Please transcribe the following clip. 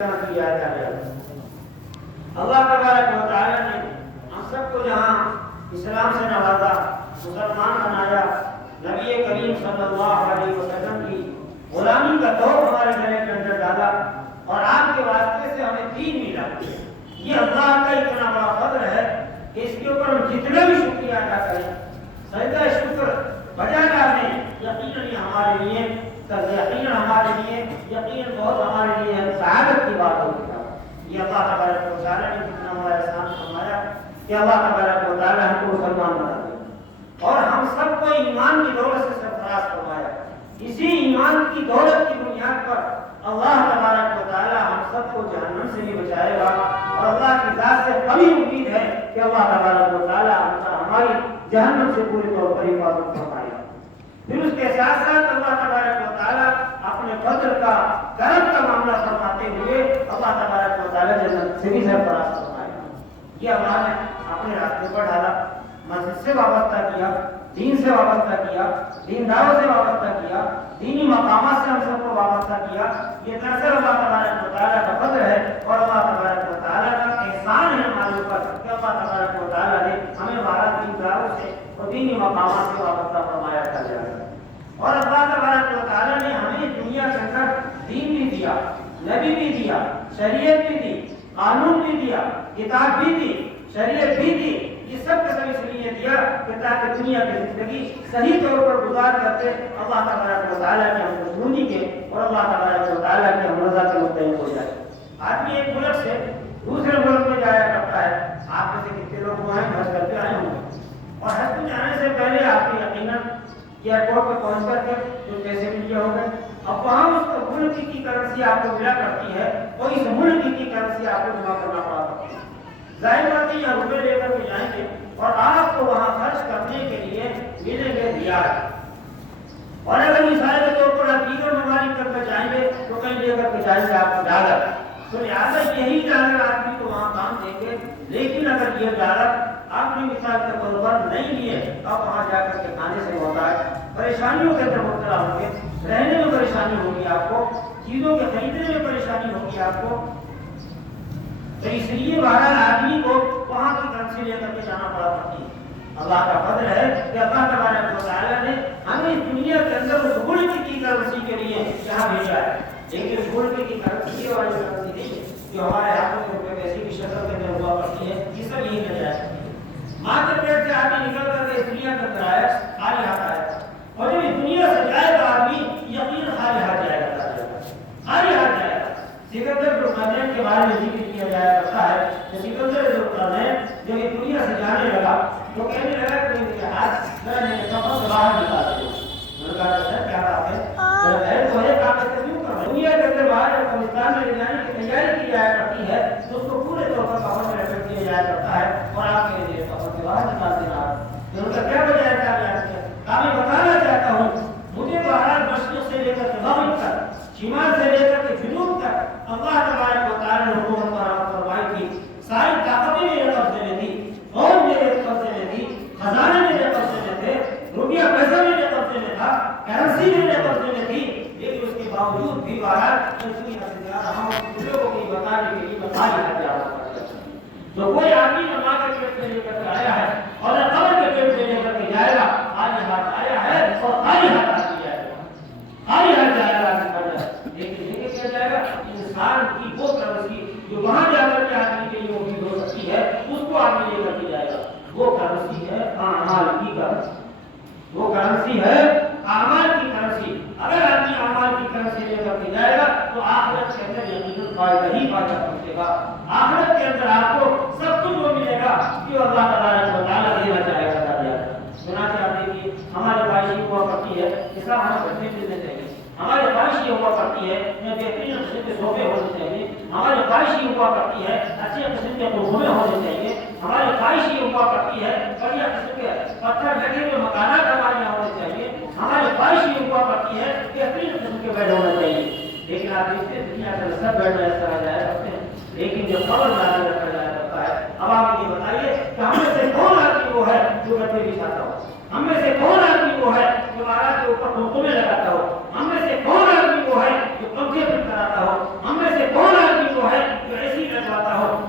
کیا جائے. اللہ تبارک و تعالی نے ہم سب کو جہاں اسلام سے نوازا، مسلمان بنایا، نبی کریم صلی اللہ علیہ وسلم کی غلامی کا دور ہمارے گلے کے اندر ڈالا اور آپ کے واسطے سے ہمیں دین ملا. یہ اللہ کا اتنا بڑا فضل ہے کہ اس کے اوپر ہم جتنا بھی شکریہ ادا کریں، سجدہ شکر بجا ڈالیں، یقیناً ہمارے لیے یقیناً بہت ہمارے لیے سعادت کی بات ہوگی. یہ اللہ تبارک و تعالیٰ نے کتنا ہمارا احسان فرمایا کہ اللہ تبارک و تعالیٰ ہم کو مسلمان بنا دیا اور ہم سب کو ایمان کی دولت سے سرفراز فرمایا. اسی ایمان کی دولت کی بنیاد پر اللہ تبارک و تعالیٰ ہم سب کو جہنم سے بھی بچائے گا اور اللہ کی ذات سے کبھی امید ہے کہ اللہ تبارک و تعالیٰ ہماری جہنم سے پوری طور پر حفاظت فرمائے گا. پھر اس کے ساتھ ساتھ اللہ تبارک و تعالیٰ اپنے فضل کا کرم کا معاملہ فرماتے ہوئے اللہ تبارک و تعالیٰ جنت سے بھی سرفراز فرمائے گا. یہ اللہ نے اپنے راستے پر ڈالا، مسجد سے وابستہ کیا، دین سے وابستہ کیا، دینداروں سے وابستہ کیا، دینی مقامات سے ہم سب کو وابستہ کیا. یہ دراصل اللہ تبارک و تعالیٰ کا فضل ہے اور اللہ تبارک و تعالیٰ کا احسان ہے ہمارے اوپر کہ اللہ تبارک و تعالیٰ نے ہمیں ہمارا دینداروں سے اور دینی مقامات سے وابستہ فرمایا کر دیا. اور اللہ تبارک و تعالیٰ نے ہمیں دنیا کے اندر دین بھی دیا، نبی بھی دیا، شریعت بھی دی، قانون بھی دیا، کتاب بھی دی، شریعت بھی دی. یہ سب کے سب اس لیے دیا کہ تاکہ دنیا کی زندگی صحیح طور پر گزار کرتے اللہ تبارک و تعالیٰ کی ہم دشمنی کے اور اللہ تبارک و تعالیٰ کی ہم رضا کے مطابق ہو جائے. آدمی ایک ملک سے دوسرے ملک میں جایا کرتا ہے. آپ میں سے کتنے لوگ وہاں حج کر کے آئے ہوں گے اور حج میں جانے سے پہلے آپ کی یقیناً ایئرپورٹ پہ پہنچ کر کے جو پیسے مل گئے ہو گئے. اب وہاں اس ملک کی کرنسی آپ کو ملا کرتی ہے اور اس ملک کی کرنسی آپ کو جمع کرنا پڑا کرتی ہے. ظاہر بات ہے یا روپے لے کر کے جائیں گے اور آپ کو وہاں خرچ کرنے کے لیے ملیں گے ریال. اور اگر مثال کے طور پر آپ دیگر ممالک کر کے جائیں گے تو کہیں لے کر کے جائیں گے آپ کو ڈالر. تو لہٰذا یہی ڈالر آدمی کو وہاں کام دیں گے. لیکن اگر یہ ڈالر آپ نے مثال کے طور پر نہیں لیے آپ وہاں جا کر کے کھانے سے ہوتا ہے، پریشانیوں کے اندر مبتلا ہوں گے، رہنے میں پریشانی ہوگی آپ کو، چیزوں کے خریدنے میں پریشانی ہوگی آپ کو. تو اس لیے بہرحال آدمی کو وہاں کی کرنسی لے کر کے جانا پڑا کرتی ہے. اللہ کا فضل ہے کہ اللہ تبارک و تعالیٰ نے ہمیں اس دنیا کے اندر اس ملک کی کرنسی کے لیے یہاں بھیجا ہے. لیکن اس ملک کی کرنسی والی کرنسی نہیں جو ہمارے ہاتھوں میں روپے ویسی کی شکل کے اندر ہوا کرتی ہے، یہ سب یہی مل جائے. ماں کے پیٹ سے آدمی نکل کر کے اس دنیا کے اندر آیا، خالی ہاتھ آیا اور جب اس دنیا سے جائے گا آدمی یقین خالی ہاتھ جائے گا، خالی ہاتھ جائے گا. سکندر ذوالقرنین کے بارے میں ذکر کیا جایا کرتا ہے کہ سکندر ذوالقرنین جب اس دنیا سے جانے لگا تو کہنے لگا کہ میرے ہاتھ ذرا میرے کفن سے باہر نکال دو. میں نے کہا سر کیا بات ہے؟ تو ایک آپ ایسے کیوں کر رہے ہیں؟ دنیا کے اندر باہر افغانستان میں لے جانے کی تیاری کی جایا کرتی ہے تو اس کو پورے طور پر کفن میں رکھ دیا جایا کرتا ہے اور آپ کے لیے کفن سے باہر نکال دینا. ان کا کیا وجہ ہے؟ میں بتانا چاہتا ہوں مجھے بہرحال مشرق سے لے کر کے مغرب تک، شمال سے لے کر کے جنوب تک اللہ تبارک و تعالیٰ نے حکومت فرمائی تھی. ساری طاقتیں میرے قبضے میں تھی، فوج میرے قبضے میں تھی، خزانے میرے قبضے میں تھے، روپیہ پیسہ میرے قبضے میں تھا، کرنسی میرے قبضے میں تھی. لیکن اس کے باوجود بھی بہرحال دنیا سے جا رہا ہوں لوگوں کو بتانے کے لیے بتا دیا جا رہا ہے. تو کوئی آدمی نما کے پیٹ میں لے کر کے آیا ہے اور قبر کے پیٹ میں لے کر کے جائے گا. آج ہاتھ آیا ہے اور خالی ہاتھ آ جائے گا، خالی ہاتھ جائے گا. لیکن لے کے کیا جائے گا؟ انسان کی وہ کرنسی جو وہاں جا کر کے آدمی کے لیے مفید ہو سکتی ہے اس کو آدمی لے کر کے جائے گا. وہ کرنسی ہے اعمال کی کرنسی، وہ کرنسی ہے اعمال کی کرنسی. اگر آدمی اعمال کی کرنسی لے کر کے جائے گا تو آخرت کے اندر یقیناً فائدہ ہی فائدہ پہنچے گا. آخرت کے اندر آپ کو سب کچھ وہ ملے گا جو اللہ تعالیٰ کو تعالیٰ دینا چاہے گا. چنانچہ آپ دیکھیے ہماری خواہش ہوا کرتی ہے اسلام ہمیں بچنے ملنے چاہیے. ہماری خواہش یہ ہوا کرتی ہے بہترین قسم کے صوبے ہونے چاہیے. ہماری خواہش یہ ہوا کرتی ہے اچھے قسم کے قصوبے ہونے چاہیے. ہماری خواہش یہ ہوا کرتی ہے بڑھیا قسم کے پتھر لگے ہوئے مکانات ہمارے یہاں ہونے چاہیے. ہماری خواہش یہ ہوا کرتی ہے بہترین قسم کے بیڈ ہونا چاہیے. لیکن آپ دیکھتے ہیں دنیا کے سب بیڈ اس طرح